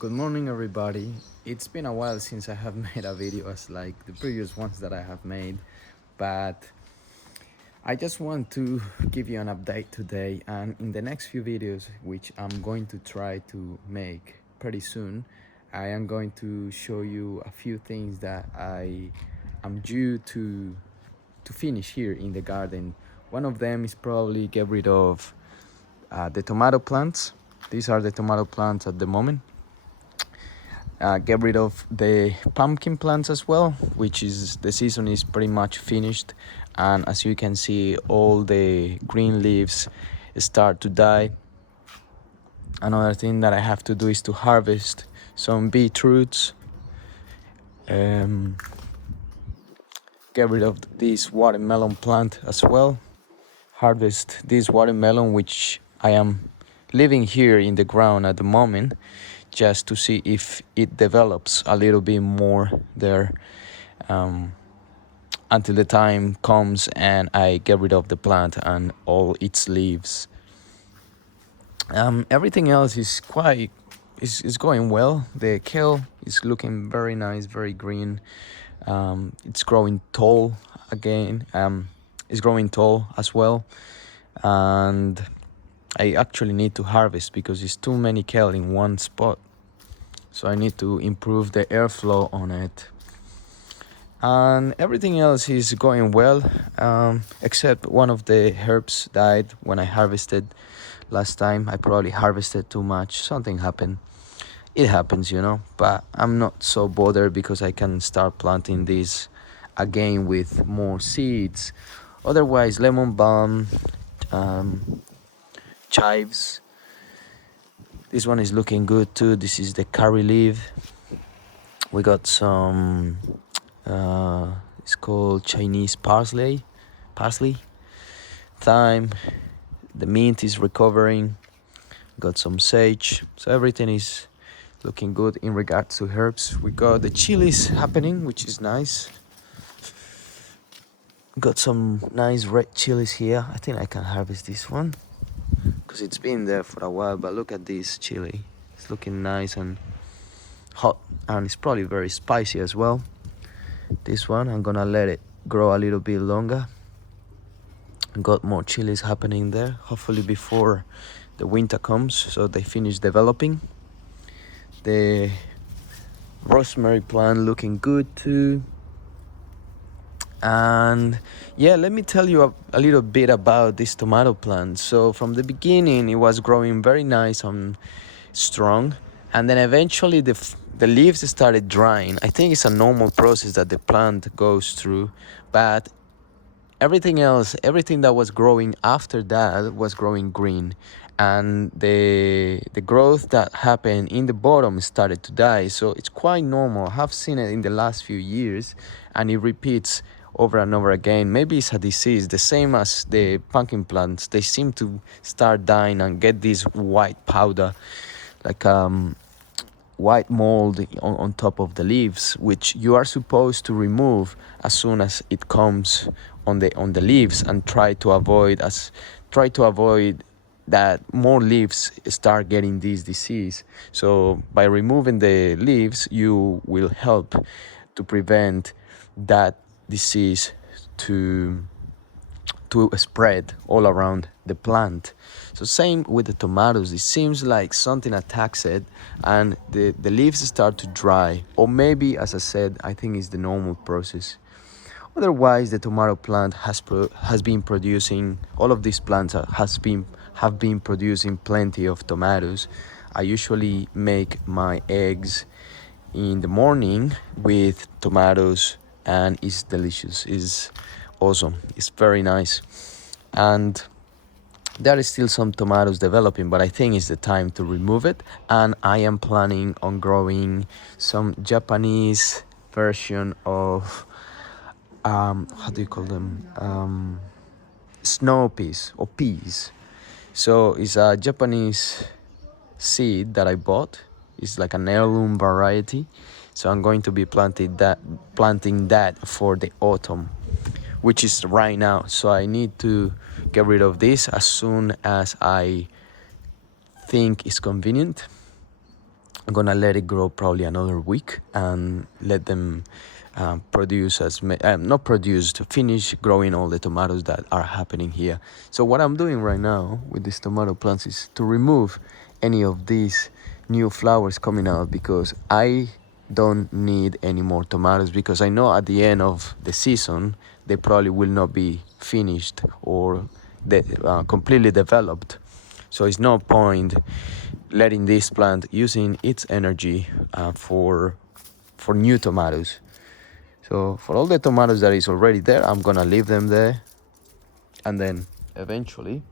Good morning, everybody. It's been a while since I have made a video as like the previous ones that I have made, but I just want to give you an update today. And in the next few videos, which I'm going to try to make pretty soon, I am going to show you a few things that I am due to finish here in the garden. One of them is probably get rid of the tomato plants. These are the tomato plants at the moment. Get rid of the pumpkin plants as well, which is the season is pretty much finished, and as you can see, all the green leaves start to die. Another thing that I have to do is to harvest some beetroots, get rid of this watermelon plant as well, harvest this watermelon, which I am living here in the ground at the moment, just to see if it develops a little bit more there, until the time comes and I get rid of the plant and all its leaves. Everything else is going well. The kale is looking very nice, very green. It's growing tall again. It's growing tall as well, and I actually need to harvest because it's too many kale in one spot. So I need to improve the airflow on it. And everything else is going well, except one of the herbs died when I harvested last time. I probably harvested too much. Something happened. It happens, but I'm not so bothered because I can start planting this again with more seeds. Otherwise, lemon balm, chives. This one is looking good too. This is the curry leaf. We got some it's called Chinese parsley, thyme. The mint is recovering. Got some sage. So everything is looking good in regards to herbs. We got the chilies happening, which is nice. Got some nice red chilies here. I think I can harvest this one because it's been there for a while. But look at this chili. It's looking nice and hot, and it's probably very spicy as well. This one I'm gonna let it grow a little bit longer. Got more chilies happening there, hopefully before the winter comes, so they finish developing. The rosemary plant looking good too. And yeah, let me tell you a little bit about this tomato plant. So from the beginning it was growing very nice and strong, and then eventually the leaves started drying. I think it's a normal process that the plant goes through, but everything that was growing after that was growing green, and the growth that happened in the bottom started to die. So it's quite normal. I have seen it in the last few years, and it repeats over and over again. Maybe it's a disease, the same as the pumpkin plants. They seem to start dying and get this white powder, like white mold on top of the leaves, which you are supposed to remove as soon as it comes on the leaves, and try to avoid that more leaves start getting this disease. So by removing the leaves, you will help to prevent that disease to spread all around the plant. So same with the tomatoes. It seems like something attacks it and the leaves start to dry, or maybe, as I said, I think it's the normal process. Otherwise, the tomato plant has been producing, all of these plants have been producing plenty of tomatoes. I usually make my eggs in the morning with tomatoes, and it's delicious. It's awesome. It's very nice. And there is still some tomatoes developing, but I think it's the time to remove it. And I am planning on growing some Japanese version of how do you call them, snow peas or peas. So it's a Japanese seed that I bought. It's like an heirloom variety. So I'm going to be planting that for the autumn, which is right now. So I need to get rid of this as soon as I think is convenient. I'm gonna let it grow probably another week and let them produce not produce, to finish growing all the tomatoes that are happening here. So what I'm doing right now with these tomato plants is to remove any of these new flowers coming out, because I don't need any more tomatoes, because I know at the end of the season they probably will not be finished or completely developed. So it's no point letting this plant using its energy for new tomatoes. So for all the tomatoes that is already there, I'm gonna leave them there, and then eventually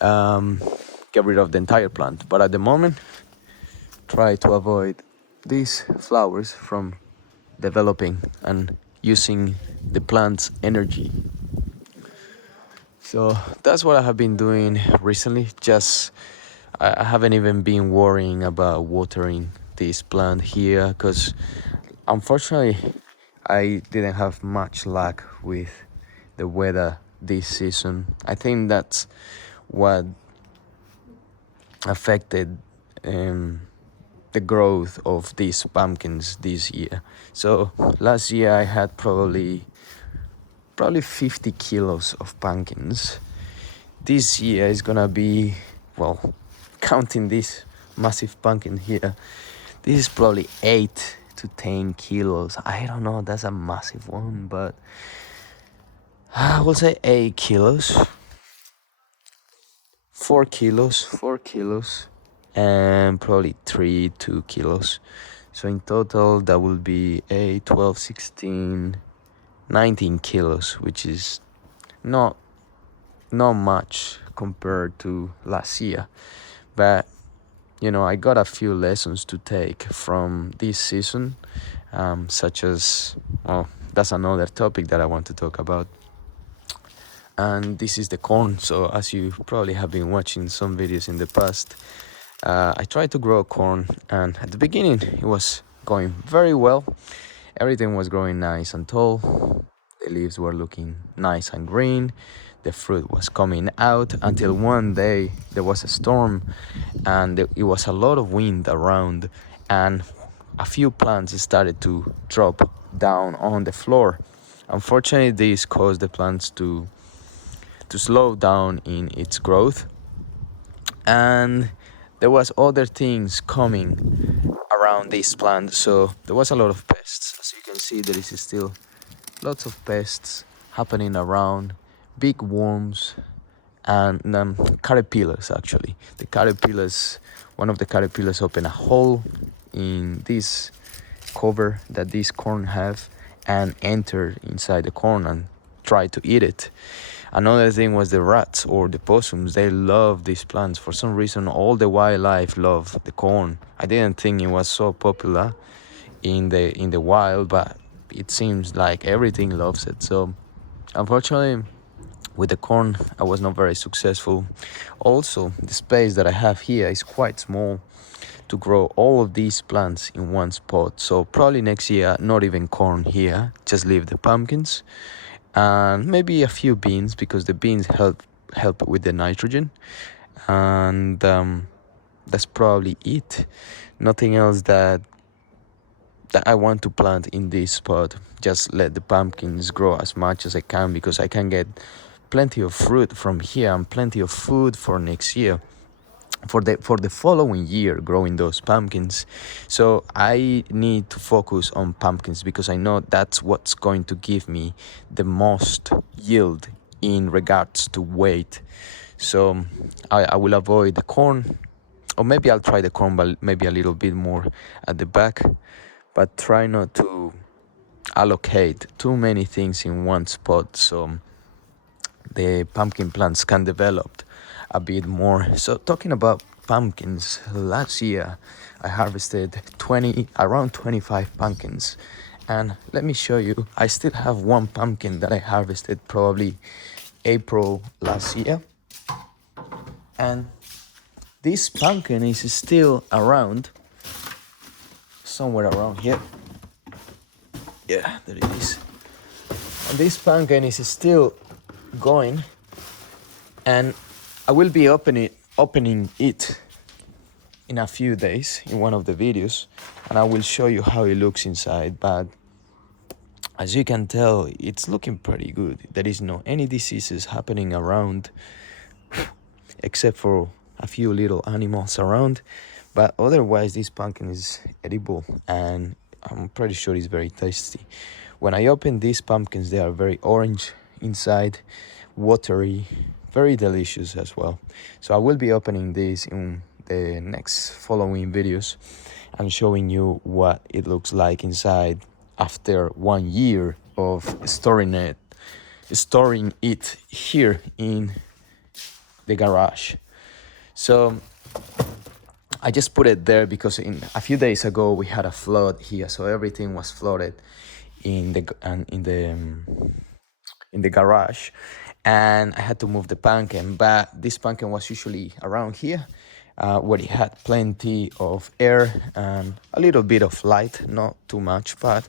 get rid of the entire plant. But at the moment, try to avoid these flowers from developing and using the plant's energy. So that's what I have been doing recently. Just I haven't even been worrying about watering this plant here, because unfortunately I didn't have much luck with the weather this season. I think that's what affected the growth of these pumpkins this year. So last year I had probably 50 kilos of pumpkins. This year is gonna be, well, counting this massive pumpkin here, this is probably 8 to 10 kilos. I don't know, that's a massive one, but I will say 8 kilos. 4 kilos, and probably 2 kilos. So in total that will be 8, 12, 16, 19 kilos, which is not much compared to last year. But I got a few lessons to take from this season, such as, well, that's another topic that I want to talk about. And this is the corn. So as you probably have been watching some videos in the past, I tried to grow corn, and at the beginning it was going very well. Everything was growing nice and tall. The leaves were looking nice and green. The fruit was coming out, until one day there was a storm, and it was a lot of wind around, and a few plants started to drop down on the floor. Unfortunately, this caused the plants to slow down in its growth, and there was other things coming around this plant. So there was a lot of pests. As you can see, there is still lots of pests happening around, big worms and caterpillars. Actually, the caterpillars, one of the caterpillars opened a hole in this cover that this corn have and entered inside the corn and tried to eat it. Another thing was the rats or the possums. They love these plants. For some reason, all the wildlife love the corn. I didn't think it was so popular in the wild, but it seems like everything loves it. So unfortunately, with the corn, I was not very successful. Also, the space that I have here is quite small to grow all of these plants in one spot. So probably next year, not even corn here, just leave the pumpkins and maybe a few beans, because the beans help with the nitrogen, and that's probably it. Nothing else that I want to plant in this spot. Just let the pumpkins grow as much as I can, because I can get plenty of fruit from here and plenty of food for next year, for the following year, growing those pumpkins. So I need to focus on pumpkins, because I know that's what's going to give me the most yield in regards to weight. So I will avoid the corn, or maybe I'll try the corn, but maybe a little bit more at the back, but try not to allocate too many things in one spot, so the pumpkin plants can develop a bit more. So talking about pumpkins, last year I harvested around 25 pumpkins, and let me show you, I still have one pumpkin that I harvested probably April last year, and this pumpkin is still around, somewhere around here. Yeah, there it is. And this pumpkin is still going, and I will be opening it in a few days in one of the videos, and I will show you how it looks inside. But as you can tell, it's looking pretty good. There is no any diseases happening around, except for a few little animals around. But otherwise, this pumpkin is edible, and I'm pretty sure it's very tasty. When I open these pumpkins, they are very orange inside, watery, very delicious as well. So I will be opening these in the next following videos and showing you what it looks like inside after 1 year of storing it here in the garage. So I just put it there because a few days ago we had a flood here, so everything was flooded in the garage, and I had to move the pumpkin. But this pumpkin was usually around here, where it had plenty of air and a little bit of light, not too much, but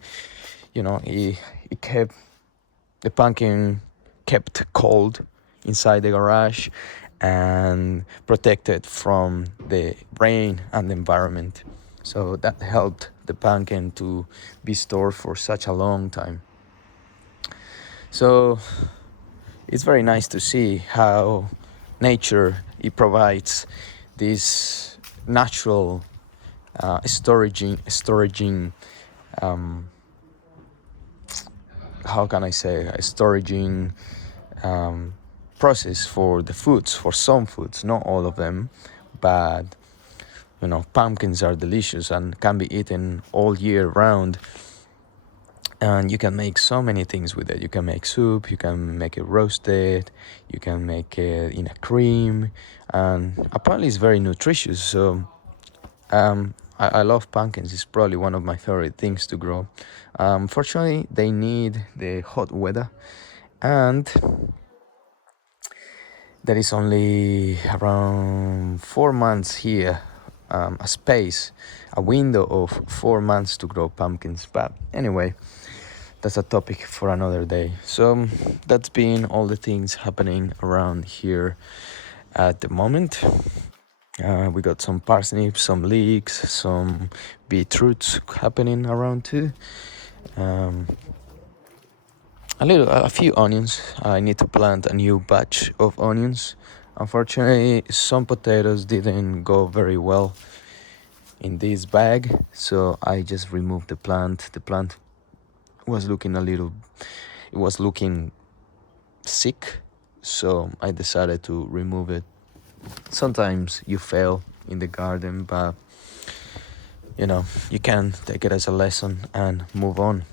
it kept the pumpkin kept cold inside the garage and protected from the rain and the environment. So that helped the pumpkin to be stored for such a long time. So it's very nice to see how nature it provides this natural storaging how can I say a storaging process for the foods, for some foods, not all of them, but pumpkins are delicious and can be eaten all year round, and you can make so many things with it. You can make soup, you can make it roasted, you can make it in a cream, and apparently it's very nutritious. So I love pumpkins. It's probably one of my favorite things to grow. Fortunately, they need the hot weather, and there is only around 4 months here, a window of 4 months to grow pumpkins. But anyway, that's a topic for another day. So that's been all the things happening around here at the moment. We got some parsnips, some leeks, some beetroots happening around too. A few onions. I need to plant a new batch of onions. Unfortunately, some potatoes didn't go very well in this bag, so I just removed the plant. The plant was looking sick, so I decided to remove it. Sometimes you fail in the garden, but you can take it as a lesson and move on,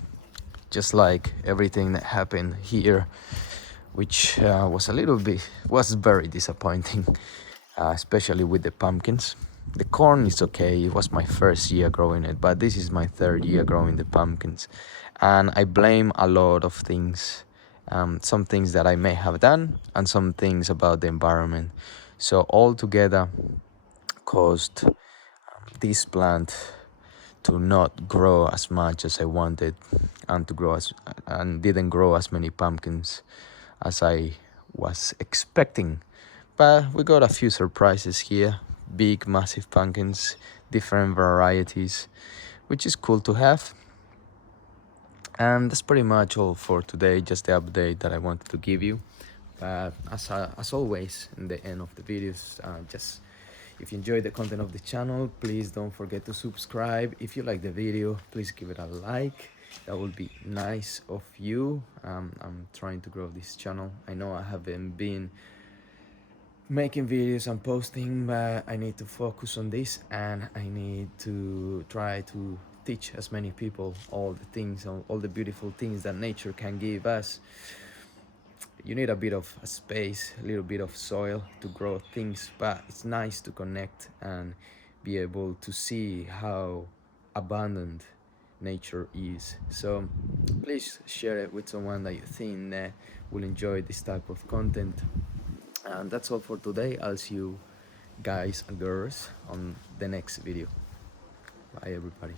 just like everything that happened here, which was very disappointing, especially with the pumpkins. The corn is okay. It was my first year growing it, but this is my third year growing the pumpkins, and I blame a lot of things, some things that I may have done and some things about the environment. So all together caused this plant to not grow as much as I wanted, and didn't grow as many pumpkins as I was expecting. But we got a few surprises here, big massive pumpkins, different varieties, which is cool to have. And that's pretty much all for today, just the update that I wanted to give you. But as always in the end of the videos, just if you enjoy the content of the channel, please don't forget to subscribe. If you like the video, please give it a like. That would be nice of you. I'm trying to grow this channel. I know I haven't been making videos and posting, but I need to focus on this, and I need to try to teach as many people all the beautiful things that nature can give us. You need a bit of a space, a little bit of soil to grow things, but it's nice to connect and be able to see how abundant nature is. So please share it with someone that you think will enjoy this type of content. And that's all for today. I'll see you guys and girls on the next video. Bye everybody.